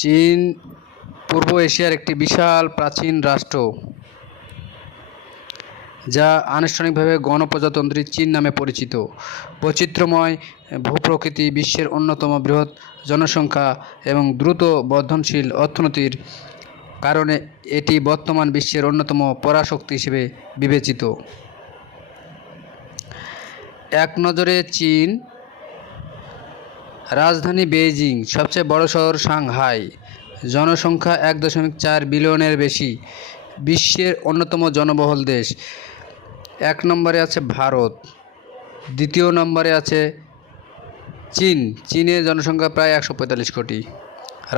চীন পূর্ব এশিয়ার একটি বিশাল প্রাচীন রাষ্ট্র, যা আনুষ্ঠানিকভাবে গণপ্রজাতন্ত্রী চীন নামে পরিচিত। বৈচিত্র্যময় ভূপ্রকৃতি, বিশ্বের অন্যতম বৃহৎ জনসংখ্যা এবং দ্রুত বর্ধনশীল অর্থনীতির কারণে এটি বর্তমান বিশ্বের অন্যতম পরাশক্তি হিসেবে বিবেচিত। এক নজরে চীন। রাজধানী বেইজিং, সবচেয়ে বড় শহর সাংহাই, জনসংখ্যা 1.4 বিলিয়নের বেশি, বিশ্বের অন্যতম জনবহুল দেশ। এক নম্বরে আছে ভারত, দ্বিতীয় নম্বরে আছে চীন। চীনের জনসংখ্যা প্রায় 145 কোটি।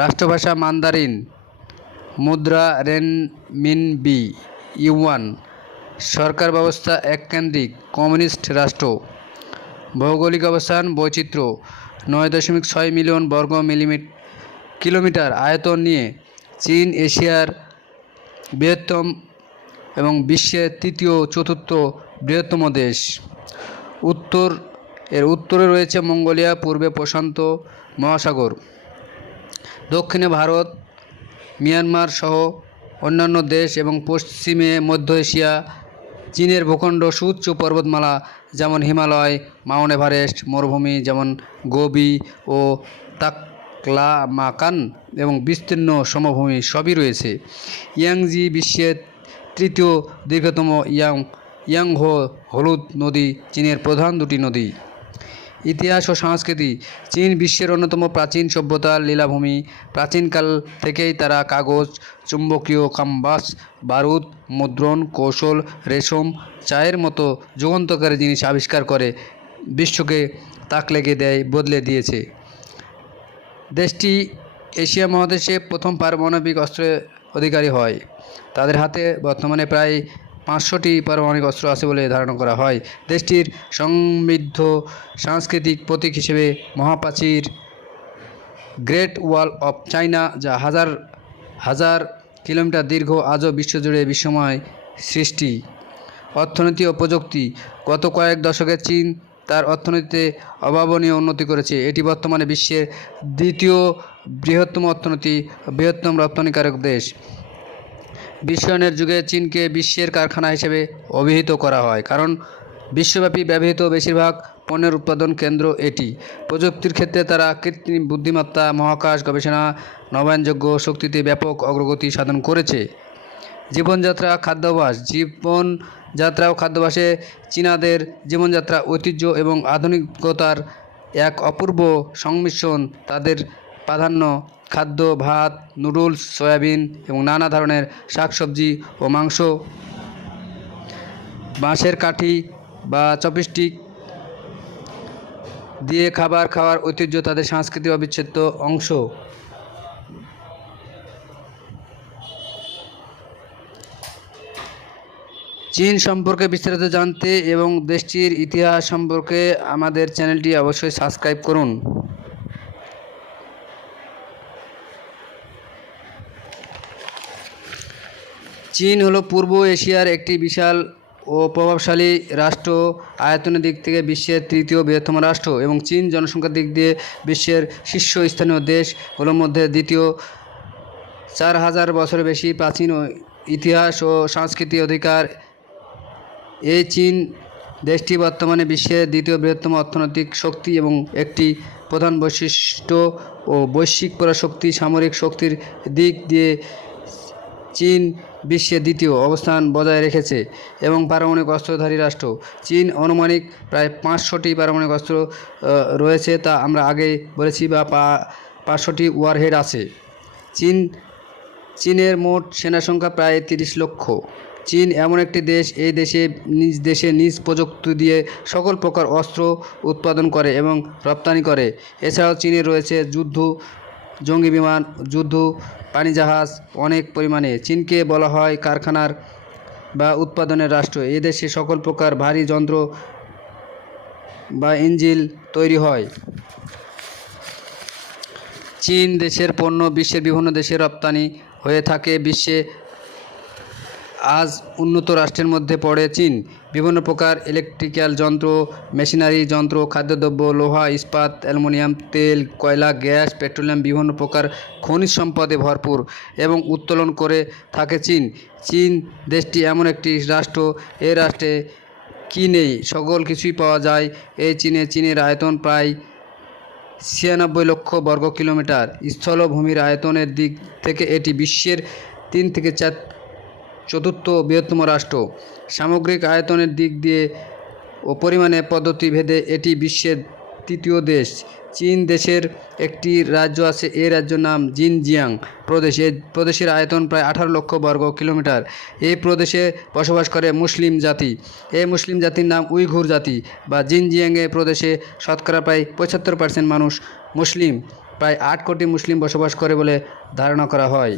রাষ্ট্রভাষা মান্দারিন, মুদ্রা রেনমিনবি, ইউয়ান। সরকার ব্যবস্থা এককেন্দ্রিক কমিউনিস্ট রাষ্ট্র। ভৌগোলিক অবস্থান বৈচিত্র্য, 9.6 মিলিয়ন বর্গ কিলোমিটার আয়তন নিয়ে চীন এশিয়ার বৃহত্তম এবং বিশ্বের তৃতীয় চতুর্থ বৃহত্তম দেশ। উত্তরে রয়েছে মঙ্গোলিয়া, পূর্বে প্রশান্ত মহাসাগর, দক্ষিণে ভারত, মিয়ানমার সহ অন্যান্য দেশ এবং পশ্চিমে মধ্য এশিয়া। চীনের ভূখণ্ড সুউচ্চ পর্বতমালা যেমন হিমালয়, মাউন্ট এভারেস্ট, মরুভূমি যেমন গোবি ও তাকলামাকান এবং বিস্তীর্ণ সমভূমি সবই রয়েছে। ইয়াংজি বিশ্বের তৃতীয় দীর্ঘতম। ইয়াংহো হলুদ নদী চীনের প্রধান দুটি নদী। ইতিহাস ও সংস্কৃতি, চীন বিশ্বের অন্যতম প্রাচীন সভ্যতার লীলাভূমি। প্রাচীনকাল থেকেই তারা কাগজ, চুম্বকীয় কম্পাস, বারুদ, মুদ্রণ কৌশল, রেশম, চায়ের মতো যুগান্তকারী জিনিস আবিষ্কার করে বিশ্বকে তাক বদলে দিয়েছে। দেশটি এশিয়া মহাদেশে প্রথম পারমাণবিক অস্ত্রের অধিকারী হয়। তাদের হাতে বর্তমানে প্রায় 500টি পারমাণবিক অস্ত্র আছে বলে ধারণা করা হয়। দেশটির সমৃদ্ধ সাংস্কৃতিক প্রতীক হিসেবে মহাপ্রাচীর গ্রেট ওয়াল অফ চায়না, যা হাজার হাজার কিলোমিটার দীর্ঘ, আজও বিশ্বজুড়ে বিস্ময় সৃষ্টি। অর্থনীতি ও প্রযুক্তি, গত কয়েক দশকে চীন তার অর্থনীতিতে অভাবনীয় উন্নতি করেছে। এটি বর্তমানে বিশ্বের দ্বিতীয় বৃহত্তম অর্থনীতি, বৃহত্তম রপ্তানিকারক দেশ। বিশ্বায়নের যুগে চীনকে বিশ্বের কারখানা হিসেবে অভিহিত করা হয়, কারণ বিশ্বব্যাপী ব্যবহৃত বেশিরভাগ পণ্যের উৎপাদন কেন্দ্র এটি। প্রযুক্তির ক্ষেত্রে তারা কৃত্রিম বুদ্ধিমত্তা, মহাকাশ গবেষণা, নবায়নযোগ্য শক্তিতে ব্যাপক অগ্রগতি সাধন করেছে। জীবনযাত্রা, খাদ্যাভ্যাসে চীনাদের জীবনযাত্রা ঐতিহ্য এবং আধুনিকতার এক অপূর্ব সংমিশ্রণ। তাদের প্রাধান্য খাদ্য ভাত, নুডলস, সয়াবিন এবং নানা ধরনের শাকসবজি ও মাংস। বাঁশের কাঠি বা চপস্টিক দিয়ে খাবার খাওয়ার ঐতিহ্য তাদের সংস্কৃতির অবিচ্ছেদ্য অংশ। চীন সম্পর্কে বিস্তারিত জানতে এবং দেশটির ইতিহাস সম্পর্কে আমাদের চ্যানেলটি অবশ্যই সাবস্ক্রাইব করুন। চীন হলো পূর্ব এশিয়ার একটি বিশাল ও প্রভাবশালী রাষ্ট্র। আয়তনের দিক থেকে বিশ্বের তৃতীয় বৃহত্তম রাষ্ট্র এবং চীন জনসংখ্যার দিক দিয়ে বিশ্বের শীর্ষস্থানীয় দেশগুলোর মধ্যে দ্বিতীয়। 4000 বছরের বেশি প্রাচীন ইতিহাস ও সাংস্কৃতিক অধিকার এই চীন দেশটি বর্তমানে বিশ্বের দ্বিতীয় বৃহত্তম অর্থনৈতিক শক্তি এবং একটি প্রধান বৈশিষ্ট্য ও বৈশ্বিক পরাশক্তি। সামরিক শক্তির দিক দিয়ে চীন বিশ্বের দ্বিতীয় অবস্থান বজায় রেখেছে এবং পারমাণবিক অস্ত্রধারী রাষ্ট্র। চীন আনুমানিক প্রায় 500টি পারমাণবিক অস্ত্র রয়েছে, তা আমরা আগেই বলেছি, বা 500টি ওয়ারহেড আছে। চীনের মোট সেনা সংখ্যা প্রায় 30 লক্ষ। চীন এমন একটি দেশ, এই দেশে নিজ প্রযুক্তি দিয়ে সকল প্রকার অস্ত্র উৎপাদন করে এবং রপ্তানি করে। এছাড়াও চীনের রয়েছে জঙ্গি বিমান, পানি জাহাজ অনেক পরিমাণে। চীনকে বলা হয় কারখানার বা উৎপাদনের রাষ্ট্র। এই দেশে সকল প্রকার ভারী যন্ত্র বা ইঞ্জিন তৈরি হয়। চীন দেশের পণ্য বিশ্বের বিভিন্ন দেশে রপ্তানি হয়ে থাকে। বিশ্বে আজ উন্নত রাষ্ট্রের মধ্যে পড়ে চীন। বিভিন্ন প্রকার ইলেকট্রিক্যাল যন্ত্র, মেশিনারি যন্ত্র, খাদ্যদ্রব্য, লোহা, ইস্পাত, অ্যালুমিনিয়াম, তেল, কয়লা, গ্যাস, পেট্রোলিয়াম, বিভিন্ন প্রকার খনিজ সম্পদে ভরপুর এবং উত্তোলন করে থাকে চীন। চীন দেশটি এমন একটি রাষ্ট্র, এই রাষ্ট্রে কী নেই, সকল কিছুই পাওয়া যায়। চীনের আয়তন প্রায় ৯৬ লক্ষ বর্গ কিলোমিটার। স্থলভূমির আয়তনের দিক থেকে এটি বিশ্বের ৩ থেকে চতুর্থ বৃহত্তম রাষ্ট্র। সামগ্রিক আয়তনের দিক দিয়ে ও পরিমাণে পদ্ধতিভেদে এটি বিশ্বের তৃতীয় দেশ। চীন দেশের একটি রাজ্য আছে, এই রাজ্যের নাম জিনজিয়াং প্রদেশ। এই প্রদেশের আয়তন প্রায় ১৮ লক্ষ বর্গ কিলোমিটার। এই প্রদেশে বসবাস করে মুসলিম জাতি। এই মুসলিম জাতির নাম উইঘুর জাতি বা জিনজিয়াংয়ে প্রদেশে শতকরা প্রায় ৭৫% মানুষ মুসলিম। প্রায় ৮ কোটি মুসলিম বসবাস করে বলে ধারণা করা হয়।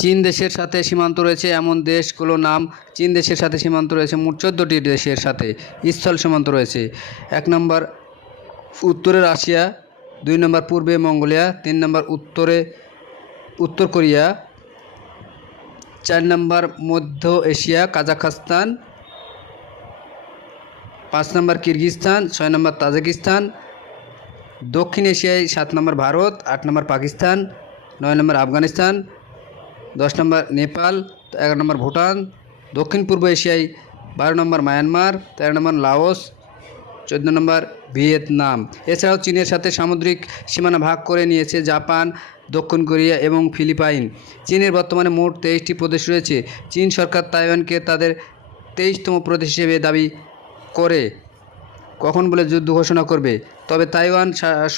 চীন দেশের সাথে সীমান্ত রয়েছে এমন দেশগুলোর নাম: চীন দেশের সাথে সীমান্ত রয়েছে মোট ১৪টি দেশের সাথে স্থল সীমান্ত রয়েছে। ১ নম্বর উত্তরে রাশিয়া, ২ নম্বর পূর্বে মঙ্গোলিয়া, ৩ নম্বর উত্তর কোরিয়া, ৪ নম্বর মধ্য এশিয়া কাজাখস্তান, ৫ নম্বর কিরগিজস্তান, ৬ নম্বর তাজিকিস্তান, দক্ষিণ এশিয়ায় ৭ নম্বর ভারত, ৮ নম্বর পাকিস্তান, ৯ নম্বর আফগানিস্তান, ১০ নম্বর নেপাল, ১১ নম্বর ভুটান, দক্ষিণ পূর্ব এশিয়ায় ১২ নম্বর মায়ানমার, ১৩ নম্বর লাওস, ১৪ নম্বর ভিয়েতনাম। এছাড়াও চীনের সাথে সামুদ্রিক সীমানা ভাগ করে নিয়েছে জাপান, দক্ষিণ কোরিয়া এবং ফিলিপাইন। চীনের বর্তমানে মোট ২৩টি প্রদেশ রয়েছে। চীন সরকার তাইওয়ানকে তাদের ২৩তম প্রদেশ হিসেবে দাবি করে কখন বলে যুদ্ধ ঘোষণা করবে, তবে তাইওয়ান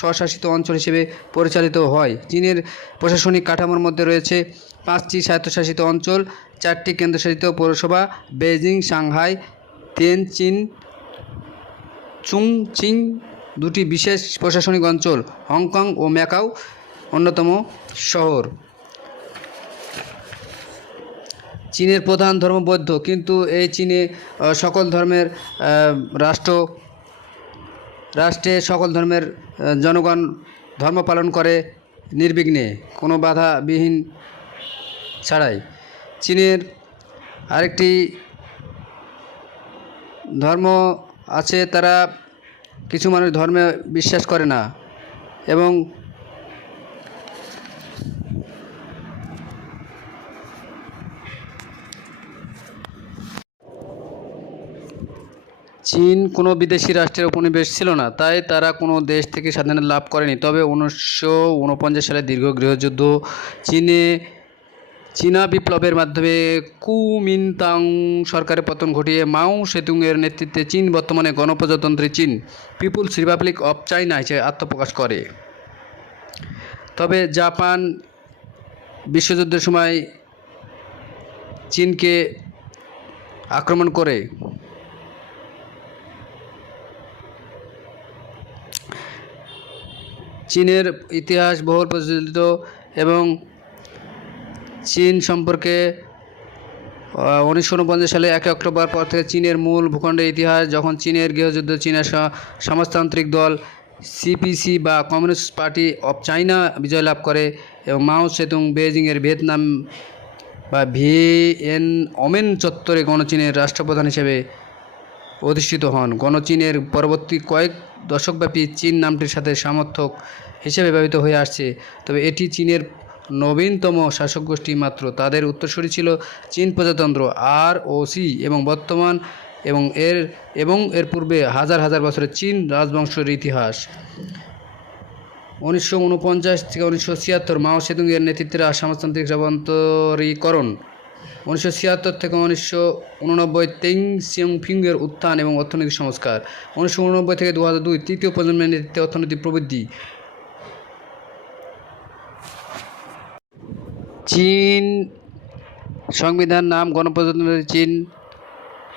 স্বশাসিত অঞ্চল হিসেবে পরিচালিত হয়। চীনের প্রশাসনিক কাঠামোর মধ্যে রয়েছে ৫টি স্বায়ত্তশাসিত অঞ্চল, ৪টি কেন্দ্রশাসিত পৌরসভা: বেইজিং, সাংহাই, তিয়েনজিন, চুংচিং, ২টি বিশেষ প্রশাসনিক অঞ্চল, হংকং ও ম্যাকাও অন্যতম শহর। চীনের প্রধান ধর্ম বৌদ্ধ, কিন্তু এই চীনে সকল ধর্মের রাষ্ট্রে সকল ধর্মের জনগণ ধর্ম পালন করে নির্বিঘ্নে, কোনো বাধাবিহীন ছাড়াই। চীনের আরেকটি ধর্ম আছে, তারা কিছু মানুষ ধর্মে বিশ্বাস করে না এবং চীন কোনো বিদেশি রাষ্ট্রের উপনিবেশ ছিল না, তাই তারা কোনো দেশ থেকে স্বাধীনতা লাভ করেনি। তবে ১৯৪৯ সালে দীর্ঘ গৃহযুদ্ধ চীনা বিপ্লবের মাধ্যমে কুমিনতাং সরকারের পতন ঘটিয়ে মাও সেতুংয়ের নেতৃত্বে চীন বর্তমানে গণপ্রজাতন্ত্রী চীন, পিপুলস রিপাবলিক অফ চায়না হিসেবে আত্মপ্রকাশ করে। তবে জাপান বিশ্বযুদ্ধের সময় চীনকে আক্রমণ করে। চীনের ইতিহাস বহুল প্রচলিত এবং চীন সম্পর্কে ১৯৪৯ সালে ১ অক্টোবর পর থেকে চীনের মূল ভূখণ্ডের ইতিহাস। যখন চীনের গৃহযুদ্ধ চীনের সমাজতান্ত্রিক দল সিপিসি বা কমিউনিস্ট পার্টি অফ চায়না বিজয় লাভ করে এবং মাও সেতুং বেইজিংয়ের ভিয়েতনাম বা ভিয়েনঅমেন চত্বরে গণচীনের রাষ্ট্রপ্রধান হিসেবে অধিষ্ঠিত হন। গণচীনের পরবর্তী কয়েক দশকব্যাপী চীন নামটির সাথে সমর্থক হিসেবে ব্যবহৃত হয়ে আসছে, তবে এটি চীনের নবীনতম শাসক গোষ্ঠী মাত্র। তাদের উত্তরসূরি ছিল চীন প্রজাতন্ত্র আরওসি এবং এর পূর্বে হাজার হাজার বছরের চীন রাজবংশের ইতিহাস। ১৯৪৯ থেকে ১৯৭৬ মাও সেতুংয়ের নেতৃত্বে সমাজতান্ত্রিক রূপান্তরীকরণ। ১৯৭৬ থেকে ১৯৮৯ তেং সিওংফিংয়ের উত্থান এবং অর্থনৈতিক সংস্কার। ১৯৮৯ থেকে ২০০২ তৃতীয় প্রজন্মের নেতৃত্বে অর্থনৈতিক প্রবৃদ্ধি। চীন সংবিধান নাম গণপ্রজাতন্ত্রী চীন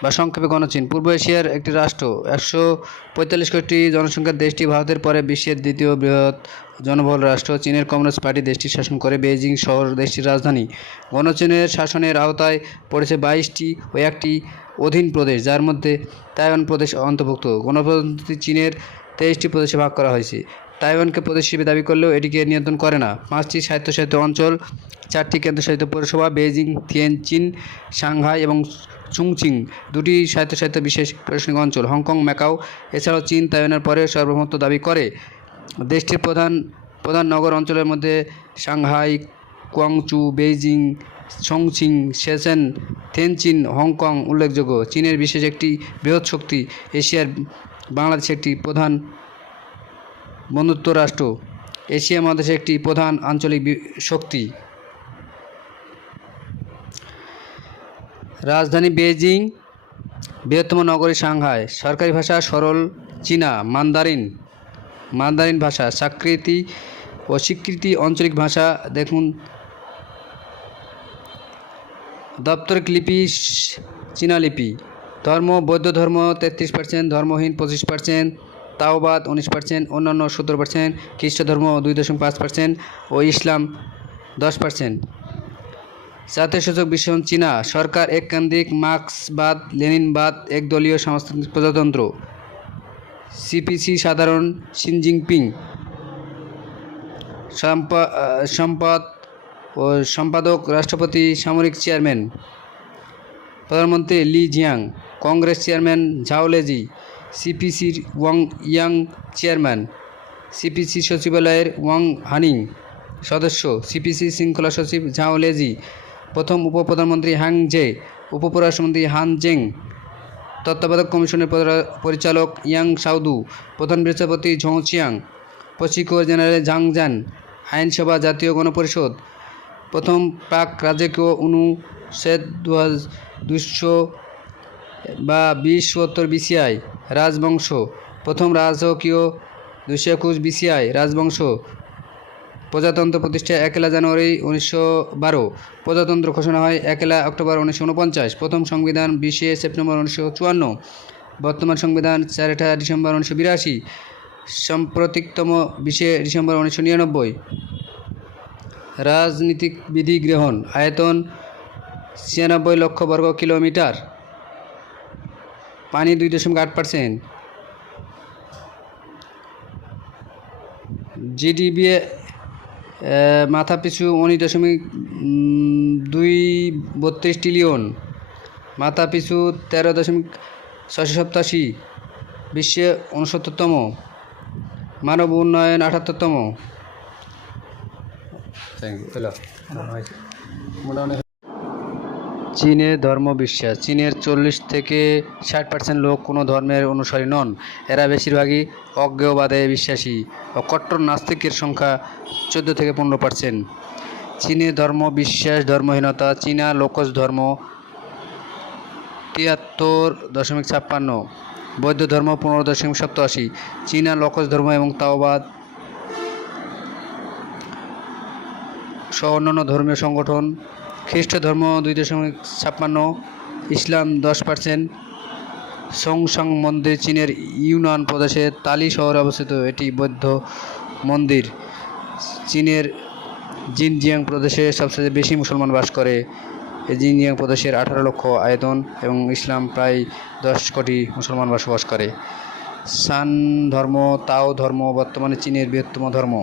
বা সংক্ষেপে গণচীন। পূর্ব এশিয়ার একটি রাষ্ট্র। ১৪৫ কোটি জনসংখ্যার দেশটি ভারতের পরে বিশ্বের দ্বিতীয় বৃহৎ জনবহুল রাষ্ট্র। চীনের কমিউনিস্ট পার্টি দেশটি শাসন করে। বেইজিং শহর দেশটির রাজধানী। গণচীনের শাসনের আওতায় পড়েছে ২২টি ও ১টি অধীন প্রদেশ, যার মধ্যে তাইওয়ান প্রদেশ অন্তর্ভুক্ত। গণপ্রজাতন্ত্রী চীনের 23টি প্রদেশে ভাগ করা হয়েছে। তাইওয়ানকে প্রদেশ হিসেবে দাবি করলেও এটিকে নিয়ন্ত্রণ করে না। 5টি স্বায়ত্তশাসিত অঞ্চল, 4টি কেন্দ্রশাসিত পৌরসভা, বেইজিং, থিয়েনচিন, সাংহাই এবং চুংচিং 2টি স্বায়ত্তশাসিত বিশেষ প্রশাসনিক অঞ্চল। হংকং, ম্যাকাও এছাড়াও চীন তাইওয়ানের পরে সার্বভৌমত্ব দাবি করে। দেশটির প্রধান নগর অঞ্চলের মধ্যে Shanghai, Guangzhou, Beijing, Chongqing, Shenzhen, Tianjin, Hong Kong উল্লেখযোগ্য। চীনের বিশেষ একটি বৃহৎ শক্তি, এশিয়ার বাংলাদেশ একটি প্রধান বন্ধুত্ব রাষ্ট্র, এশিয়া মহাদেশের একটি প্রধান আঞ্চলিক শক্তি। রাজধানী বেইজিং, বৃহত্তম নগরী সাংহাই। সরকারি ভাষা সরল চীনা, মান্দারিন ভাষা। স্বীকৃতি ও স্বীকৃতি আঞ্চলিক ভাষা দেখুন। দাপ্তরিক লিপি চীনা লিপি। ধর্ম বৌদ্ধ ধর্ম 33%, ধর্মহীন 25%, তাওবাদ 19%, অন্যান্য 17%, খ্রিস্ট ধর্ম 2.5% ও ইসলাম 10%। জাতীয় সূচক বিশ্লেষণ চীনা সরকার এককেন্দ্রিক, মার্ক্সবাদ লেনিনবাদ, একদলীয় সমাজতান্ত্রিক প্রজাতন্ত্র। সিপিসি সাধারণ শি জিনপিং। সম্পাদক রাষ্ট্রপতি, সামরিক চেয়ারম্যান প্রধানমন্ত্রী লি জিয়াং, কংগ্রেস চেয়ারম্যান ঝাও লেজি, সিপিসির ওয়াং ইয়াং চেয়ারম্যান, সিপিসি সচিবালয়ের ওয়াং হানিং সদস্য, সিপিসি শৃঙ্খলা সচিব ঝাও লেজি, প্রথম উপপ্রধানমন্ত্রী হাং জে, উপপরাষ্ট্রমন্ত্রী হান জেং, তত্ত্বাবধায়ক কমিশনের পরিচালক ইয়াং সাউদু, প্রধান বিচারপতি Zhou Chiang, prosecutor general Zhang জান, আইনসভা জাতীয় গণপরিষদ, প্রথম প্রাক রাজকীয় অনুচ্ছেদ 200 বা 2070 বিসিআই রাজবংশ, প্রথম রাজকীয় 221 বিসিআই রাজবংশ, প্রজাতন্ত্র প্রতিষ্ঠা 1 জানুয়ারি 1912, প্রজাতন্ত্র ঘোষণা হয় 1 অক্টোবর 1949, প্রথম সংবিধান 20 সেপ্টেম্বর 1954, বর্তমান সংবিধান 4 ডিসেম্বর 1982, সাম্প্রতিকতম 20 ডিসেম্বর 1999। রাজনীতিক বিধি গ্রহণ। আয়তন 96 লক্ষ বর্গ কিলোমিটার। পানি 2.8%। জিডিপি মাথাপিছু 19.232 ট্রিলিয়ন, মাথাপিছু 13.687, বিশ্বে 69তম, মানব উন্নয়ন 78তম। চীনের ধর্ম বিশ্বাস। চীনের 40 থেকে 60% লোক কোনো ধর্মের অনুসারী নন। এরা বেশিরভাগই অজ্ঞেয়বাদে বিশ্বাসী ও কট্টর নাস্তিকের সংখ্যা 14 থেকে 15%। চীনের ধর্ম বিশ্বাস, ধর্মহীনতা। চীনা লোকজ ধর্ম 73.56, বৌদ্ধ ধর্ম 15.87। চীনা লোকজ ধর্ম এবং তাওবাদ সহ অন্যান্য ধর্মীয় সংগঠন। খ্রিস্ট ধর্ম 2.56, ইসলাম 10%। সংসাং মন্দির চীনের ইউনান প্রদেশের তালি শহরে অবস্থিত। এটি বৌদ্ধ মন্দির। চীনের জিনজিয়াং প্রদেশে সবচেয়ে বেশি মুসলমান বাস করে। এই জিনজিয়াং প্রদেশের 18 লক্ষ আয়তন এবং ইসলাম প্রায় 10 কোটি মুসলমান বসবাস করে। শান ধর্ম, তাও ধর্ম বর্তমানে চীনের বৃহত্তম ধর্ম।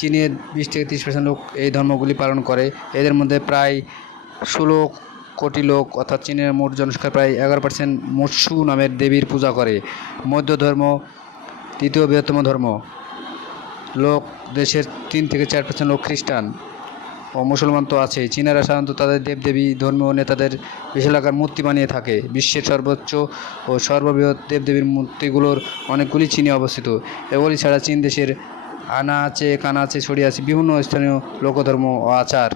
চীনের 20 থেকে 30% লোক এই ধর্মগুলি পালন করে। এদের মধ্যে প্রায় 16 কোটি লোক অর্থাৎ চীনের মোট জনসংখ্যার প্রায় 11% মৎস্যু নামের দেবীর পূজা করে। বৌদ্ধ ধর্ম তৃতীয় বৃহত্তম ধর্ম। লোক দেশের 3 থেকে 4% লোক খ্রিস্টান ও মুসলমান তো আছেই। চীনারা সাধারণত তাদের দেবদেবী ধর্মীয় নেতাদের বিশালাকার মূর্তি বানিয়ে থাকে। বিশ্বের সর্বোচ্চ ও সর্ববৃহৎ দেবদেবীর মূর্তিগুলোর অনেকগুলি চীনে অবস্থিত। এগুলি ছাড়া চীন দেশের আনাচে কানাচে ছড়িয়ে আছে বিভিন্ন স্থানীয় লোকধর্ম ও আচার।